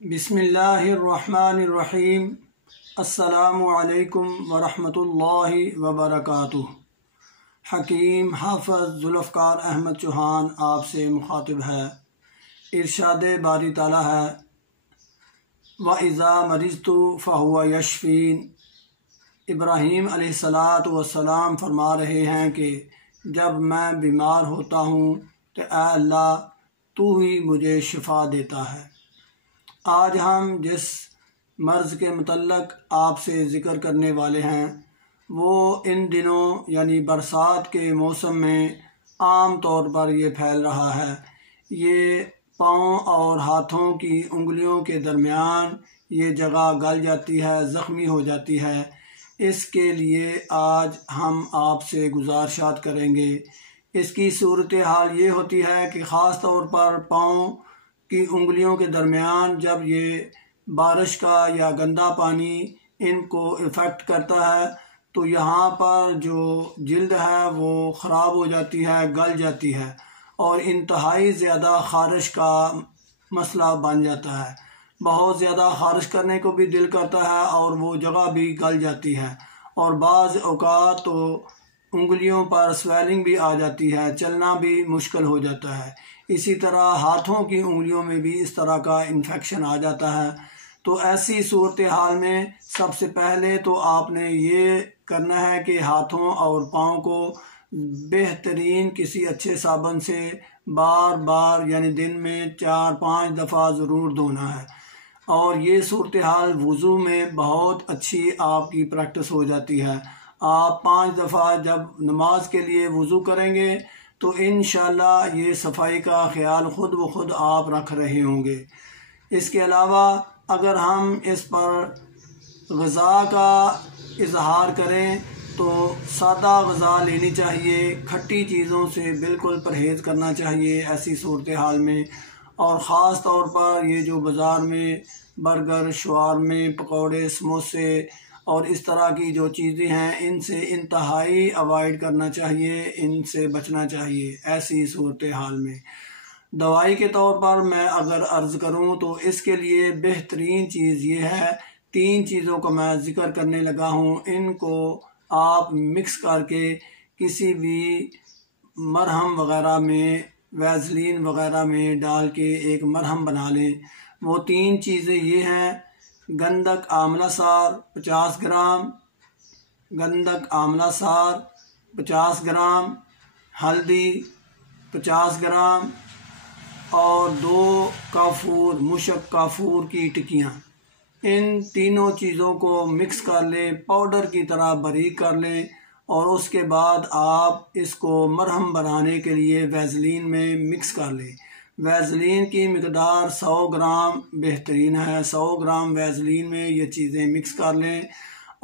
बिस्मिल्लाहिर्रहमानिर्रहीम। अस्सलामु अलैकुम वरहमतुल्लाहि वबरकातुह। हकीम हाफ़िज़ ज़ुल्फ़कार अहमद चौहान आपसे मुखातिब है। इरशाद बारी ताला है, व इज़ा मरिज़तु फ़हुव यशफ़ीन। इब्राहीम अलैहिस्सलातु वस्सलाम फरमा रहे हैं कि जब मैं बीमार होता हूँ तो ऐ अल्लाह तू ही मुझे शिफ़ा देता है। आज हम जिस मर्ज़ के मुतल्लक़ आपसे ज़िक्र करने वाले हैं वो इन दिनों यानी बरसात के मौसम में आम तौर पर ये फैल रहा है। ये पाँव और हाथों की उंगलियों के दरमियान ये जगह गल जाती है, ज़ख्मी हो जाती है। इसके लिए आज हम आपसे गुज़ारिशात करेंगे। इसकी सूरत हाल ये होती है कि ख़ास तौर पर पाँव की उंगलियों के दरमियान जब ये बारिश का या गंदा पानी इनको इफ़ेक्ट करता है तो यहाँ पर जो जिल्द है वो ख़राब हो जाती है, गल जाती है और इंतहाई ज़्यादा ख़ारिश का मसला बन जाता है। बहुत ज़्यादा ख़ारिश करने को भी दिल करता है और वो जगह भी गल जाती है और बाज़ औक़ात तो उंगलियों पर स्वेलिंग भी आ जाती है, चलना भी मुश्किल हो जाता है। इसी तरह हाथों की उंगलियों में भी इस तरह का इन्फेक्शन आ जाता है। तो ऐसी सूरत हाल में सबसे पहले तो आपने ये करना है कि हाथों और पाँव को बेहतरीन किसी अच्छे साबुन से बार बार यानी दिन में 4-5 दफ़ा ज़रूर धोना है और ये सूरत हाल वज़ू में बहुत अच्छी आपकी प्रैक्टिस हो जाती है। आप 5 दफ़ा जब नमाज के लिए वज़ू करेंगे तो इंशाअल्लाह ये सफाई का ख्याल ख़ुद ब खुद आप रख रहे होंगे। इसके अलावा अगर हम इस पर ग़िज़ा का इजहार करें तो सादा ग़िज़ा लेनी चाहिए, खट्टी चीज़ों से बिल्कुल परहेज़ करना चाहिए ऐसी सूरत हाल में। और ख़ास तौर पर ये जो बाज़ार में बर्गर, शवारमे, पकौड़े, समोसे और इस तरह की जो चीज़ें हैं इनसे इंतहाई अवॉइड करना चाहिए, इनसे बचना चाहिए। ऐसी सूरत हाल में दवाई के तौर पर मैं अगर अर्ज़ करूं तो इसके लिए बेहतरीन चीज़ ये है, 3 चीज़ों का मैं ज़िक्र करने लगा हूं। इनको आप मिक्स करके किसी भी मरहम वग़ैरह में, वैसलीन वग़ैरह में डाल के एक मरहम बना लें। वो 3 चीज़ें ये हैं, गंधक आंवला सार 50 ग्राम, गंधक आंवला सार 50 ग्राम, हल्दी 50 ग्राम और 2 काफूर, मुशक काफूर की टिक्कियाँ। इन तीनों चीज़ों को मिक्स कर लें, पाउडर की तरह बारीक कर लें और उसके बाद आप इसको मरहम बनाने के लिए वैसलीन में मिक्स कर लें। वैसलीन की मिकदार 100 ग्राम बेहतरीन है। 100 ग्राम वैसलीन में ये चीज़ें मिक्स कर लें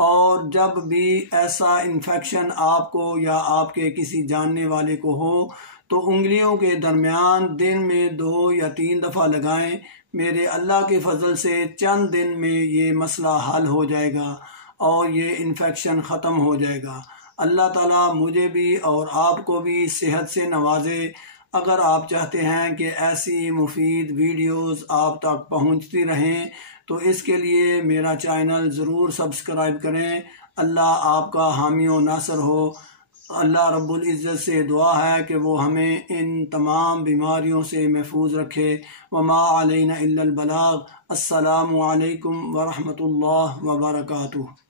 और जब भी ऐसा इन्फेक्शन आपको या आपके किसी जानने वाले को हो तो उंगलियों के दरमियान दिन में 2 या 3 दफ़ा लगाएं। मेरे अल्लाह के फजल से चंद दिन में ये मसला हल हो जाएगा और ये इन्फेक्शन ख़त्म हो जाएगा। अल्लाह ताला मुझे भी और आपको भी सेहत से नवाजे। अगर आप चाहते हैं कि ऐसी मुफीद वीडियोस आप तक पहुंचती रहें तो इसके लिए मेरा चैनल ज़रूर सब्सक्राइब करें। अल्लाह आपका हामी व नासर हो। अल्लाह रब्बुल इज़्ज़त से दुआ है कि वो हमें इन तमाम बीमारियों से महफूज रखे। वमा अलैना इल्लल बलाग। अस्सलामु अलैकुम वरहमतुल्लाहि वबरकातुहू।